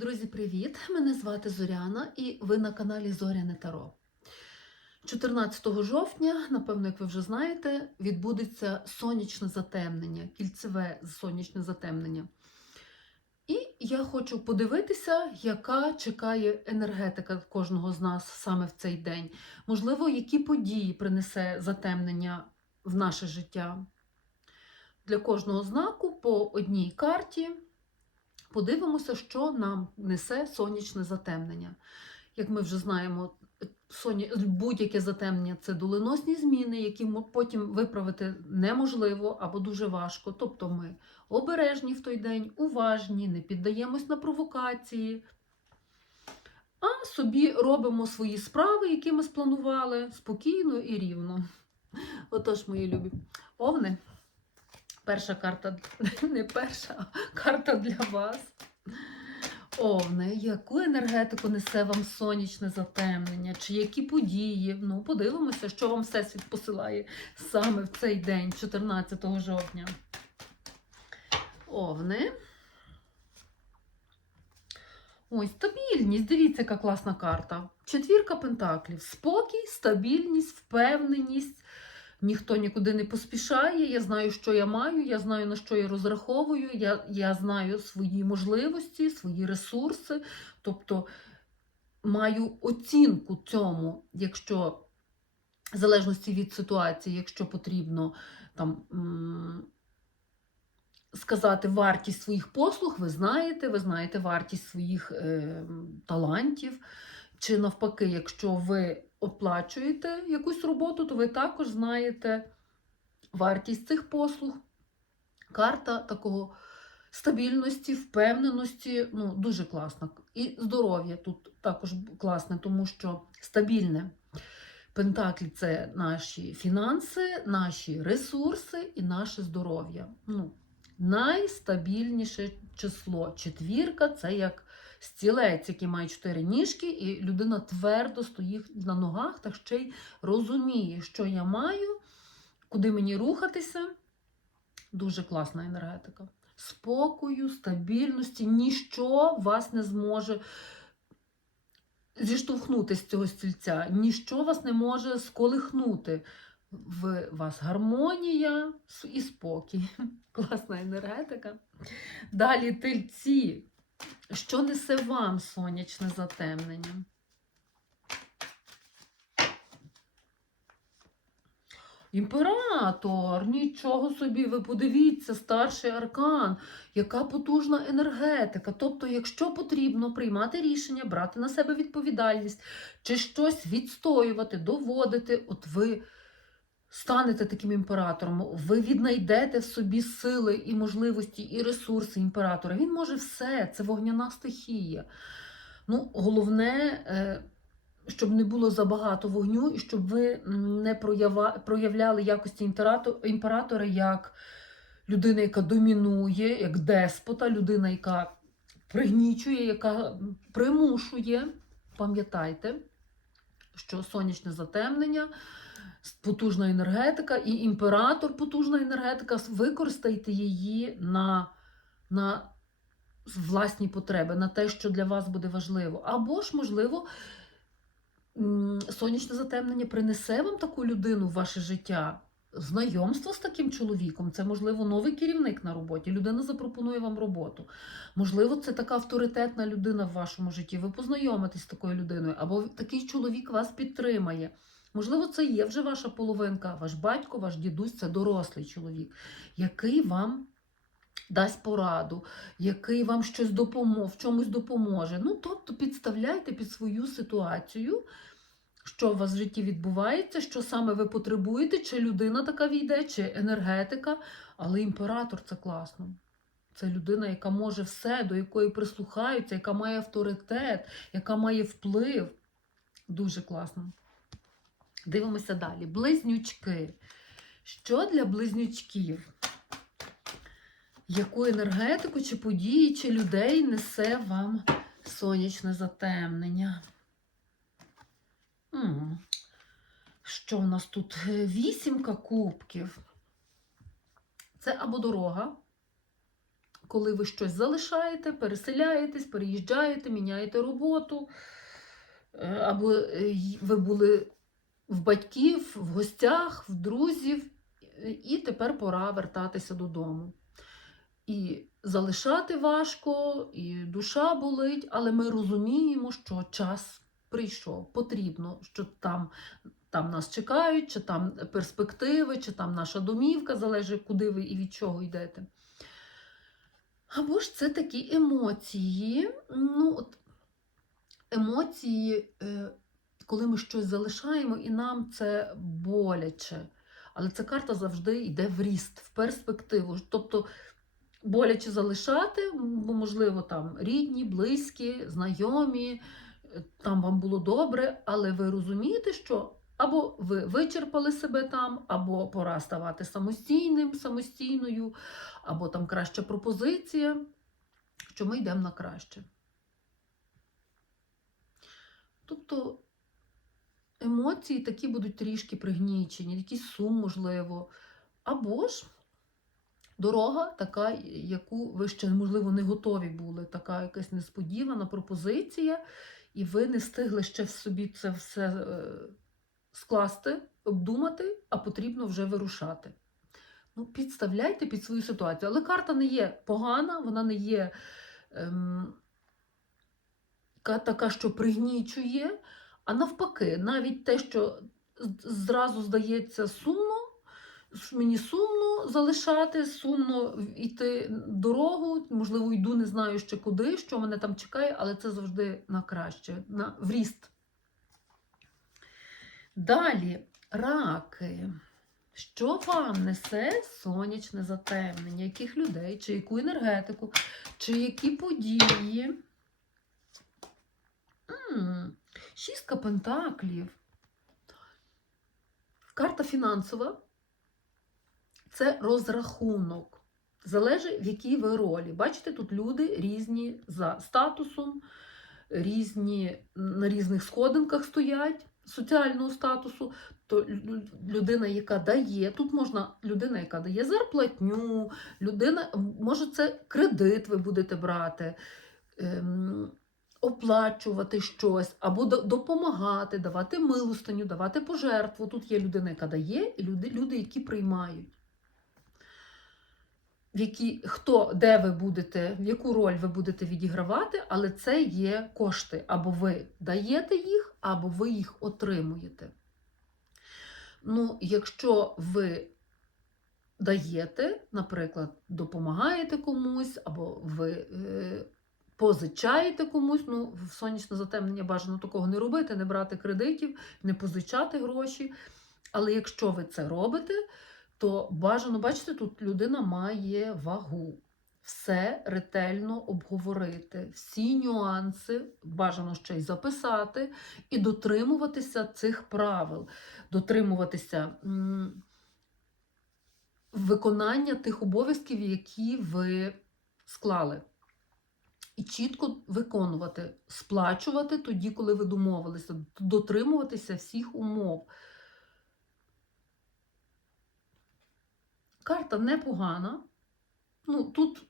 Друзі, привіт! Мене звати Зоряна і ви на каналі Зоряне Таро. 14 жовтня, напевно, як ви вже знаєте, відбудеться сонячне затемнення, кільцеве сонячне затемнення. І я хочу подивитися, яка чекає енергетика кожного з нас саме в цей день. Можливо, які події принесе затемнення в наше життя. Для кожного знаку по одній карті. Подивимося, що нам несе сонячне затемнення. Як ми вже знаємо, будь-яке затемнення це доленосні зміни, які потім виправити неможливо або дуже важко. Тобто ми обережні в той день, уважні, не піддаємось на провокації, а собі робимо свої справи, які ми спланували, спокійно і рівно. Отож, мої любі овни. Перша карта, не перша, а карта для вас. Овне, яку енергетику несе вам сонячне затемнення? Чи які події? Ну, подивимося, що вам Всесвіт посилає саме в цей день, 14 жовтня. Овни. Ось, стабільність. Дивіться, яка класна карта. Четвірка пентаклів. Спокій, стабільність, впевненість. Ніхто нікуди не поспішає. Я знаю, що я маю, я знаю, на що я розраховую, я, я знаю свої можливості, свої ресурси. Тобто маю оцінку цьому, якщо в залежності від ситуації, якщо потрібно там. Сказати вартість своїх послуг, ви знаєте, ви знаєте вартість своїх е, талантів. Чи навпаки, якщо ви оплачуєте якусь роботу, то ви також знаєте вартість цих послуг. Карта такого стабільності, впевненості, ну, дуже класна. І здоров'я тут також класне, тому що стабільне. Пентаклі це наші фінанси, наші ресурси і наше здоров'я. Ну, найстабільніше число. Четвірка це як стілець, який має чотири ніжки, і людина твердо стоїть на ногах та ще й розуміє, що я маю, куди мені рухатися. Дуже класна енергетика. Спокою, стабільності, ніщо вас не зможе зіштовхнути з цього стільця, ніщо вас не може сколихнути. В вас гармонія і спокій. Класна енергетика. Далі тельці. Що несе вам сонячне затемнення? Імператор, нічого собі, ви подивіться, старший аркан, яка потужна енергетика. Тобто, якщо потрібно приймати рішення, брати на себе відповідальність, чи щось відстоювати, доводити, от ви станете таким імператором, ви віднайдете в собі сили і можливості, і ресурси імператора. Він може все, це вогняна стихія. Ну, головне, е, щоб не було забагато вогню, і щоб ви не проявляли якості імператора як людина, яка домінує, як деспота, людина, яка пригнічує, яка примушує. Пам'ятайте, що сонячне затемнення потужна енергетика, і імператор потужна енергетика, використайте її на, на власні потреби, на те, що для вас буде важливо. Або ж, можливо, сонячне затемнення принесе вам таку людину в ваше життя. Знайомство з таким чоловіком, це, можливо, новий керівник на роботі. Людина запропонує вам роботу. Можливо, це така авторитетна людина в вашому житті. Ви познайомитесь з такою людиною, або такий чоловік вас підтримає. Можливо, це є вже ваша половинка, ваш батько, ваш дідусь це дорослий чоловік, який вам дасть пораду, який вам щось допоможе, в чомусь допоможе. Ну, тобто підставляйте під свою ситуацію, що у вас в житті відбувається, що саме ви потребуєте, чи людина така війде, чи енергетика. Але імператор це класно. Це людина, яка може все, до якої прислухаються, яка має авторитет, яка має вплив. Дуже класно. Дивимося далі. Близнючки. Що для близнючків? Яку енергетику, чи події, чи людей несе вам сонячне затемнення? М, Що у нас тут? Е, Вісімка кубків. Це або дорога, коли ви щось залишаєте, переселяєтесь, переїжджаєте, міняєте роботу, е, або е, ви були в батьків, в гостях, в друзів, і тепер пора вертатися додому. І залишати важко, і душа болить, але ми розуміємо, що час прийшов, потрібно, що там, там нас чекають, чи там перспективи, чи там наша домівка, залежить, куди ви і від чого йдете. Або ж це такі емоції. Ну, от, емоції, е, коли ми щось залишаємо, і нам це боляче. Але ця карта завжди йде в ріст, в перспективу. Тобто боляче залишати, бо, можливо, там рідні, близькі, знайомі, е, там вам було добре, але ви розумієте, що або ви вичерпали себе там, або пора ставати самостійним, самостійною, або там краща пропозиція, що ми йдемо на краще. Тобто емоції такі будуть трішки пригнічені, якийсь сум, можливо. Або ж дорога така, яку ви ще, можливо, не готові були, така якась несподівана пропозиція, і ви не встигли ще в собі це все е, скласти, обдумати, а потрібно вже вирушати. Ну, підставляйте під свою ситуацію. Але карта не є погана, вона не є ем, така, що пригнічує, а навпаки, навіть те, що зразу здається сумно, мені сумно залишати, сумно йти дорогу, можливо, йду, не знаю ще куди, що мене там чекає, але це завжди на краще, на в ріст. Далі, раки. Що вам несе сонячне затемнення? Яких людей, чи яку енергетику, чи які події? М, Шістка пентаклів. Карта фінансова це розрахунок. Залежить, в якій ви ролі. Бачите, тут люди різні за статусом, різні на різних сходинках стоять соціального статусу. То людина, яка дає, тут можна людина, яка дає зарплатню, людина, може, це кредит ви будете брати. Ем, оплачувати щось, або допомагати, давати милостиню, давати пожертву. Тут є людина, яка дає, і люди, люди які приймають. Які, хто, де ви будете, в яку роль ви будете відігравати, але це є кошти. Або ви даєте їх, або ви їх отримуєте. Ну, якщо ви даєте, наприклад, допомагаєте комусь, або ви е, позичаєте комусь, ну, в сонячне затемнення бажано такого не робити, не брати кредитів, не позичати гроші. Але якщо ви це робите, то бажано, бачите, тут людина має вагу. Все ретельно обговорити, всі нюанси бажано ще й записати і дотримуватися цих правил, дотримуватися виконання тих обов'язків, які ви склали. І чітко виконувати, сплачувати тоді, коли ви домовилися, дотримуватися всіх умов. Карта непогана. Ну, тут,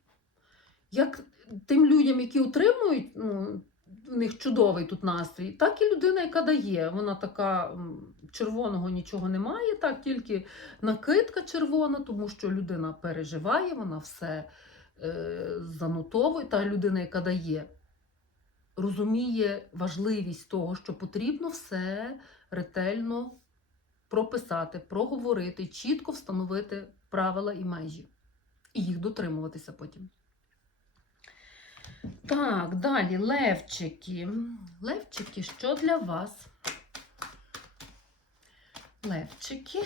як тим людям, які отримують, ну, в них чудовий тут настрій, так і людина, яка дає. Вона така червоного нічого немає, так тільки накидка червона, тому що людина переживає, вона все занотовує. Та людина, яка дає, розуміє важливість того, що потрібно все ретельно прописати, проговорити, чітко встановити правила і межі. І їх дотримуватися потім. Так, далі левчики. Левчики, що для вас? Левчики.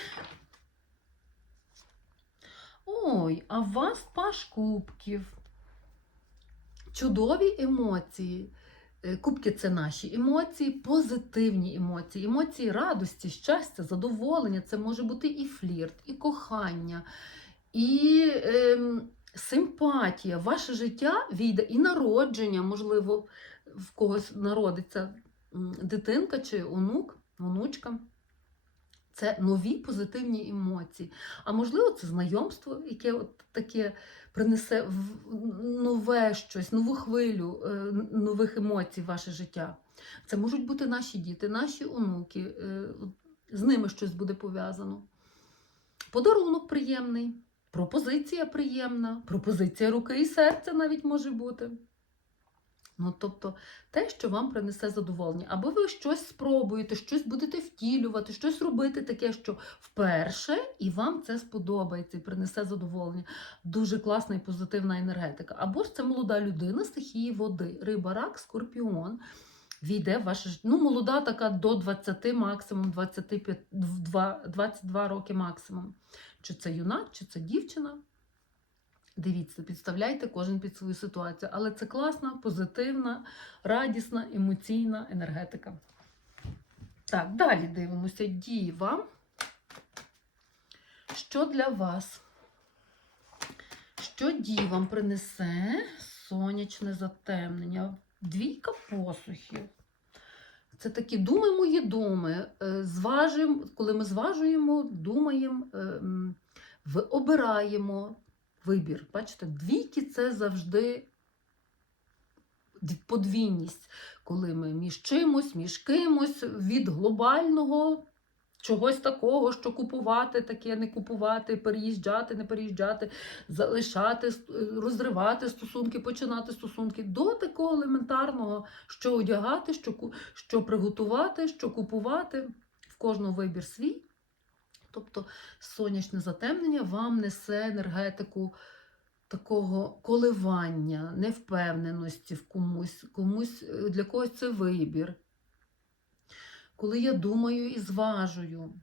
Ой, а у вас паш кубків. Чудові емоції. Е, Кубки це наші емоції, позитивні емоції, емоції радості, щастя, задоволення. Це може бути і флірт, і кохання, і ем, симпатія. Ваше життя війде і народження, можливо, в когось народиться дитинка чи онук, онучка. Це нові позитивні емоції. А можливо, це знайомство, яке от таке принесе нове щось, нову хвилю е, нових емоцій в ваше життя. Це можуть бути наші діти, наші онуки, е, з ними щось буде пов'язано. Подарунок приємний, пропозиція приємна, пропозиція руки і серця навіть може бути. Ну, тобто те, що вам принесе задоволення. Або ви щось спробуєте, щось будете втілювати, щось робити таке, що вперше, і вам це сподобається і принесе задоволення. Дуже класна і позитивна енергетика. Або ж це молода людина стихії води, риба, рак, скорпіон. Війде в ваше. Ну, молода така до 20 максимум, 25, 22 роки максимум. Чи це юнак, чи це дівчина. Дивіться, підставляйте кожен під свою ситуацію. Але це класна, позитивна, радісна, емоційна енергетика. Так, далі дивимося. Діва. Що для вас? Що дівам принесе сонячне затемнення? Двійка посухів. Це такі думи мої думи. Е, Зважимо, коли ми зважуємо, думаємо, е, м, ви обираємо вибір. Бачите, двійки це завжди подвійність, коли ми між чимось, між кимось від глобального. Чогось такого, що купувати, таке не купувати, переїжджати, не переїжджати, залишати, е, розривати стосунки, починати стосунки, до такого елементарного, що одягати, що, що приготувати, що купувати. В кожного вибір свій. Тобто сонячне затемнення вам несе енергетику такого коливання, невпевненості в комусь, комусь е, для когось це вибір. Коли я думаю і зважую,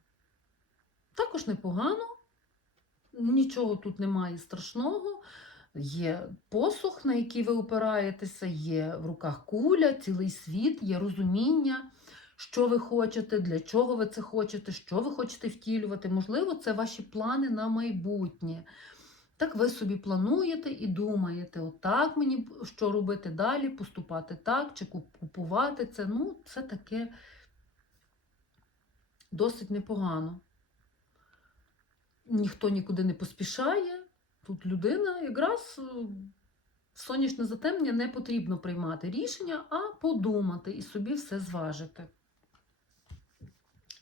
також непогано, нічого тут немає страшного. Є посух, на який ви опираєтеся, є в руках куля, цілий світ, є розуміння, що ви хочете, для чого ви це хочете, що ви хочете втілювати. Можливо, це ваші плани на майбутнє. Так ви собі плануєте і думаєте, отак мені що робити далі, поступати так, чи купувати це. Ну, це таке досить непогано. Ніхто нікуди не поспішає. Тут людина якраз е, сонячне затемнення не потрібно приймати рішення, а подумати і собі все зважити.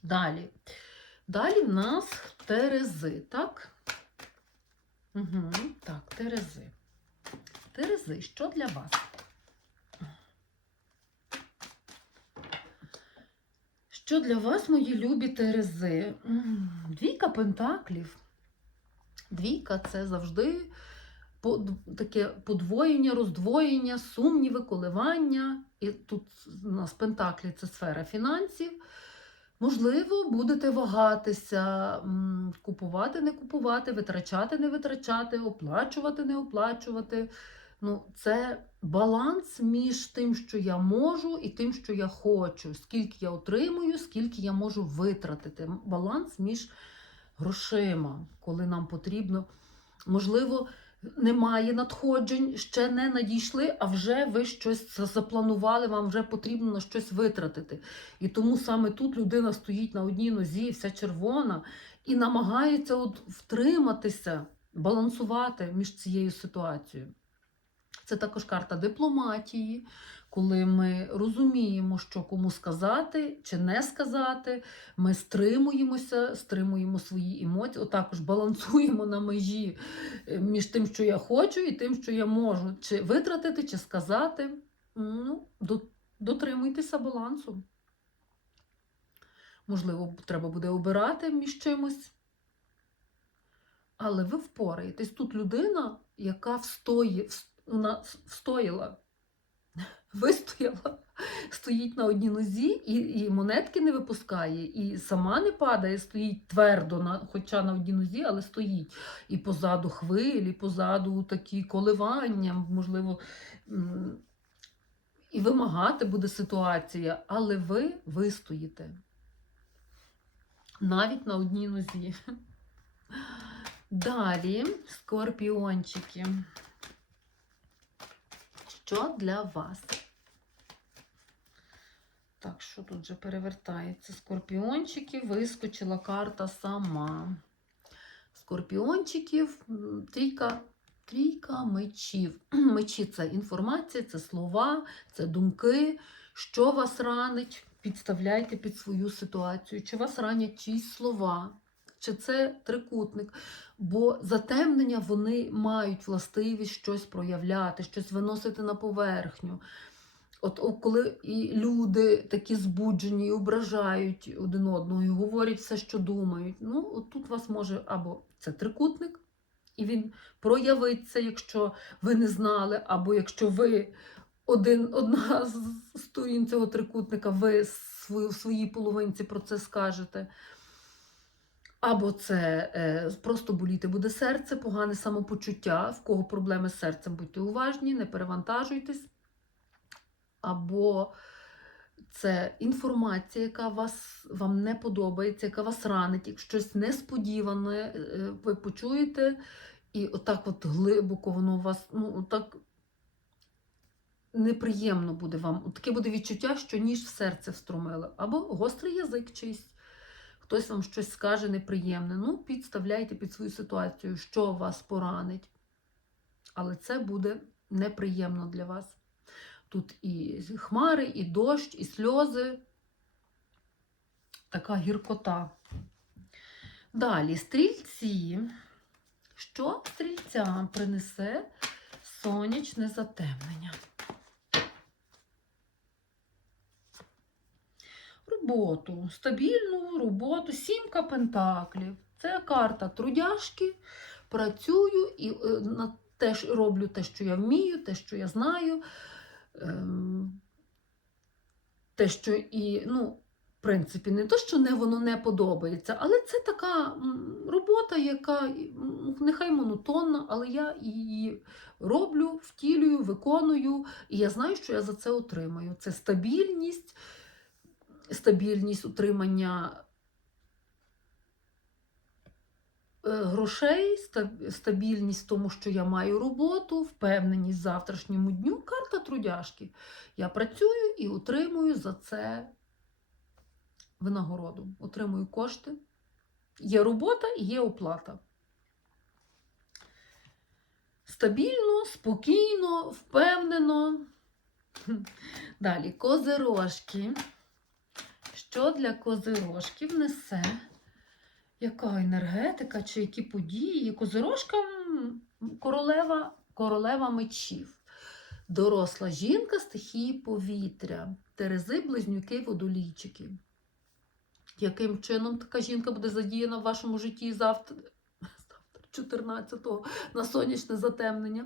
Далі. Далі в нас терези, так? Угу, так, терези. Терези, що для вас? Що для вас, мої любі терези? Двійка пентаклів. Двійка це завжди таке подвоєння, роздвоєння, сумніви, коливання. І тут у нас пентаклі це сфера фінансів. Можливо, будете вагатися, купувати, не купувати, витрачати, не витрачати, оплачувати, не оплачувати. Ну, це баланс між тим, що я можу, і тим, що я хочу. Скільки я отримую, скільки я можу витратити. Баланс між грошима, коли нам потрібно. Можливо, немає надходжень, ще не надійшли, а вже ви щось запланували, вам вже потрібно на щось витратити. І тому саме тут людина стоїть на одній нозі, вся червона, і намагається от втриматися, балансувати між цією ситуацією. Це також карта дипломатії, коли ми розуміємо, що кому сказати чи не сказати. Ми стримуємося, стримуємо свої емоції, отакож балансуємо на межі е, між тим, що я хочу, і тим, що я можу, чи витратити, чи сказати. Ну, дотримуйтеся балансу. Можливо, треба буде обирати між чимось. Але ви впораєтесь. Тут людина, яка вона встояла, вистояла, стоїть на одній нозі і, і монетки не випускає, і сама не падає, стоїть твердо, на, хоча на одній нозі, але стоїть. І позаду хвилі, позаду такі коливання, можливо, і вимагати буде ситуація, але ви вистоїте. Навіть на одній нозі. Далі скорпіончики. Що для вас? Так, що тут вже перевертається? Скорпіончики, вискочила карта сама. Скорпіончиків, трійка, Трійка мечів. Мечі це інформація, це слова, це думки. Що вас ранить, підставляйте під свою ситуацію. Чи вас ранять чиїсь слова, чи це трикутник. Бо затемнення вони мають властивість щось проявляти, щось виносити на поверхню. От коли і люди такі збуджені, і ображають один одного, і говорять все, що думають. Ну, от тут вас може або це трикутник, і він проявиться, якщо ви не знали, або якщо ви один, одна з сторін цього трикутника, ви в своїй половинці про це скажете. Або це е, просто боліти буде серце, погане самопочуття, в кого проблеми з серцем, будьте уважні, не перевантажуйтесь. Або це інформація, яка вас, вам не подобається, яка вас ранить, як щось несподіване, е, ви почуєте, і отак от глибоко воно у вас, ну, отак неприємно буде вам. Таке буде відчуття, що ніж в серце встромили. Або гострий язик чийсь. Хтось вам щось скаже неприємне. Ну, підставляйте під свою ситуацію, що вас поранить. Але це буде неприємно для вас. Тут і хмари, і дощ, і сльози. Така гіркота. Далі, стрільці. Що стрільцям принесе сонячне затемнення? Роботу, стабільну роботу, сімка пентаклів. Це карта трудяшки. Працюю і е, на те, роблю те, що я вмію, те, що я знаю. Ем, те, що і, ну, в принципі, не то, що не воно не подобається, але це така робота, яка нехай монотонна, але я її роблю, втілюю, виконую, і я знаю, що я за це отримаю. Це стабільність, стабільність утримання е, грошей, стабільність в тому, що я маю роботу, впевненість в завтрашньому дню, карта трудяшки. Я працюю і отримую за це винагороду. Отримую кошти. Є робота і є оплата. Стабільно, спокійно, впевнено. Далі козирожки. Що для козирожків несе? Яка енергетика чи які події? Козирожка м, королева, королева мечів. Доросла жінка стихії повітря, терези, близнюки, водолійчики. Яким чином така жінка буде задіяна в вашому житті завтра, завтра 14-го на сонячне затемнення?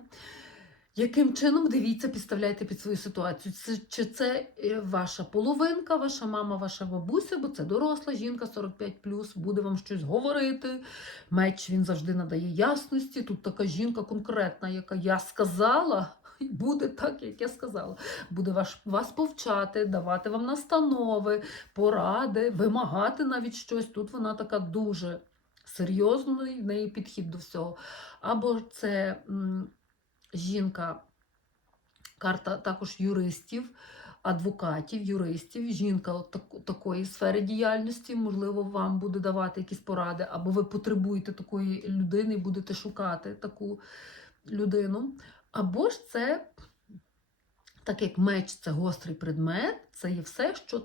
Яким чином дивіться, підставляйте під свою ситуацію? Це, чи це е, ваша половинка, ваша мама, ваша бабуся, бо це доросла жінка 45 буде вам щось говорити. Меч він завжди надає ясності. Тут така жінка конкретна, яка я сказала, і буде так, як я сказала. Буде вас, вас повчати, давати вам настанови, поради, вимагати навіть щось. Тут вона така дуже серйозний в неї підхід до всього. Або це. Жінка, карта також юристів, адвокатів, юристів, жінка так- такої сфери діяльності, можливо, вам буде давати якісь поради, або ви потребуєте такої людини і будете шукати таку людину. Або ж це, так як меч це гострий предмет, це є все, що.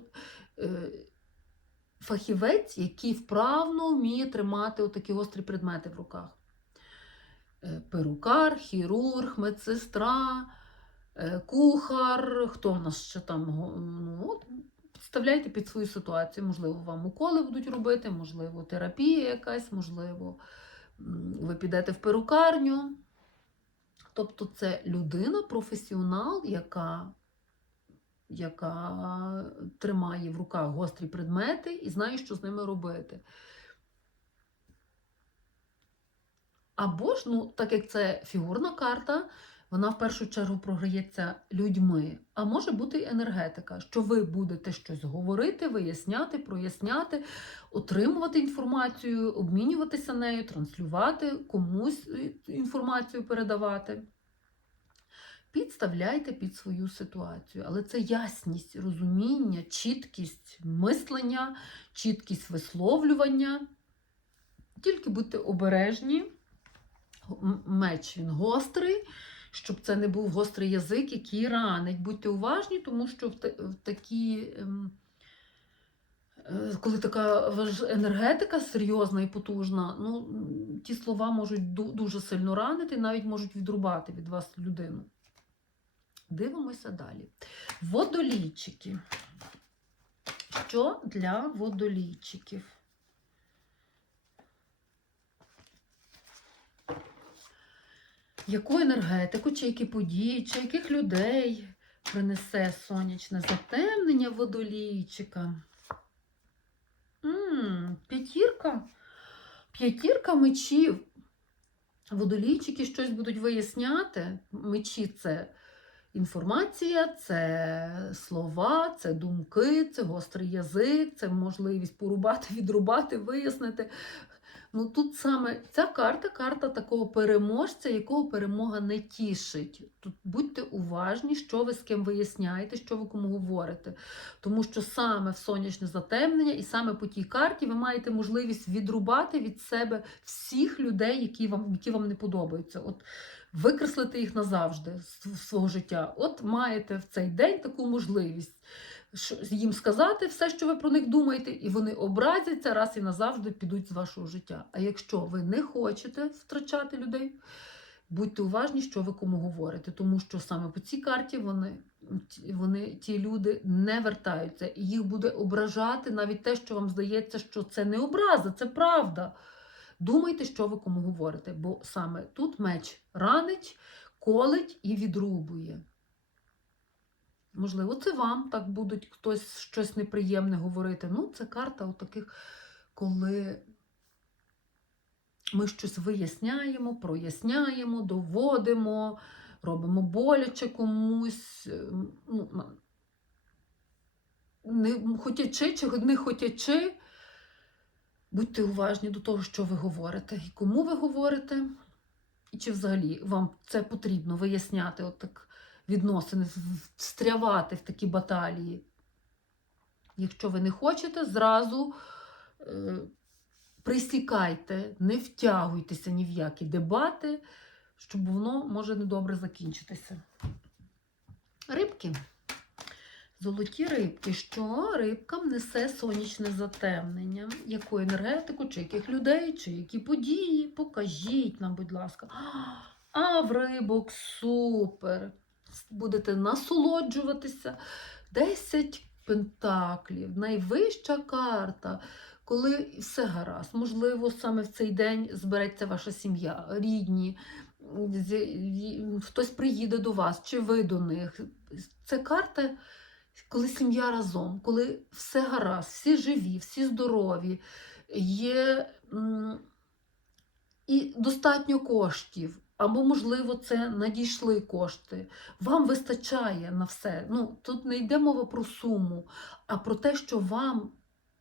Е, Фахівець, який вправно вміє тримати отакі гострі предмети в руках перукар, хірург, медсестра, е, кухар, хто в нас ще там. Ну, підставляйте під свою ситуацію. Можливо, вам уколи будуть робити, можливо, терапія якась, можливо, ви підете в перукарню. Тобто це людина, професіонал, яка, яка тримає в руках гострі предмети і знає, що з ними робити. Або ж, ну, так як це фігурна карта, вона в першу чергу програється людьми. А може бути енергетика, що ви будете щось говорити, виясняти, проясняти, отримувати інформацію, обмінюватися нею, транслювати, комусь е, інформацію передавати. Підставляйте під свою ситуацію, але це ясність, розуміння, чіткість мислення, чіткість висловлювання. Тільки будьте обережні меч він гострий, щоб це не був гострий язик, який ранить. Будьте уважні, тому що в, в такі. ем, е, Коли така енергетика серйозна і потужна, ну, ті слова можуть дуже сильно ранити, навіть можуть відрубати від вас людину. Дивимося далі. Водолійчики. Що для водолійчиків? Яку енергетику, чи які події, чи яких людей принесе сонячне затемнення водолійчика? М, П'ятірка. П'ятірка мечів. Водолійчики щось будуть виясняти. Мечі це інформація, це слова, це думки, це гострий язик, це можливість порубати, відрубати, вияснити. Ну тут саме ця карта карта такого переможця, якого перемога не тішить. Тут будьте уважні, що ви з ким виясняєте, що ви кому говорите. Тому що саме в сонячне затемнення, і саме по тій карті ви маєте можливість відрубати від себе всіх людей, які вам, які вам не подобаються. От викреслити їх назавжди з свого життя. От маєте в цей день таку можливість їм сказати все, що ви про них думаєте, і вони образяться раз і назавжди підуть з вашого життя. А якщо ви не хочете втрачати людей, будьте уважні, що ви кому говорите, тому що саме по цій карті вони, вони ті люди не вертаються, і їх буде ображати навіть те, що вам здається, що це не образа, це правда. Думайте, що ви кому говорите, бо саме тут меч ранить, колить і відрубує. Можливо, це вам так будуть хтось щось неприємне говорити. Ну, це карта от таких, коли ми щось виясняємо, проясняємо, доводимо, робимо боляче комусь. ем, Ну, не хотячи чи не хотячи, будьте уважні до того, що ви говорите, і кому ви говорите, і чи взагалі вам це потрібно виясняти, от так відносини, встрявати в такі баталії. Якщо ви не хочете, зразу е, присікайте, не втягуйтеся ні в які дебати, щоб воно може недобре закінчитися. Рибки. Золоті рибки. Що рибкам несе сонячне затемнення? Яку енергетику, чи яких людей, чи які події? Покажіть нам, будь ласка. А в рибок супер! Будете насолоджуватися. 10 пентаклів, найвища карта, коли все гаразд. Можливо, саме в цей день збереться ваша сім'я, рідні, хтось приїде до вас, чи ви до них. Це карта, коли сім'я разом, коли все гаразд, всі живі, всі здорові, є і достатньо коштів. Або, можливо, це надійшли кошти. Вам вистачає на все. Ну, тут не йде мова про суму, а про те, що вам,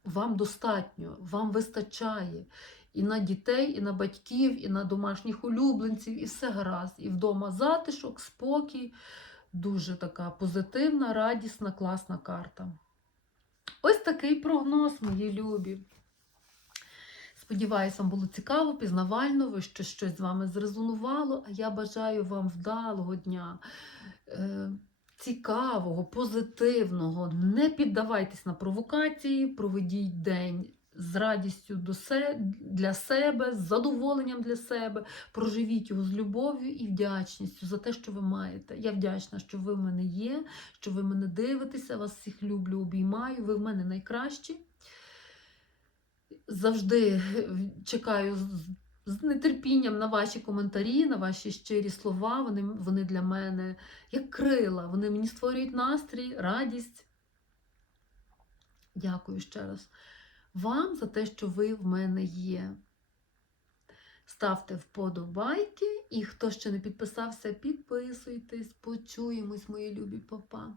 вам достатньо, вам вистачає. І на дітей, і на батьків, і на домашніх улюбленців, і все гаразд. І вдома затишок, спокій. Дуже така позитивна, радісна, класна карта. Ось такий прогноз, мої любі. Сподіваюсь, вам було цікаво, пізнавально, ви що щось з вами зрезонувало, а я бажаю вам вдалого дня, е, цікавого, позитивного. Не піддавайтесь на провокації, проведіть день з радістю до се, для себе, з задоволенням для себе. Проживіть його з любов'ю і вдячністю за те, що ви маєте. Я вдячна, що ви в мене є, що ви мене дивитеся, вас всіх люблю, обіймаю. Ви в мене найкращі. Завжди чекаю з- з нетерпінням на ваші коментарі, на ваші щирі слова. Вони, вони для мене як крила, вони мені створюють настрій, радість. Дякую ще раз вам за те, що ви в мене є. Ставте вподобайки, і хто ще не підписався, підписуйтесь. Почуємось, мої любі папа.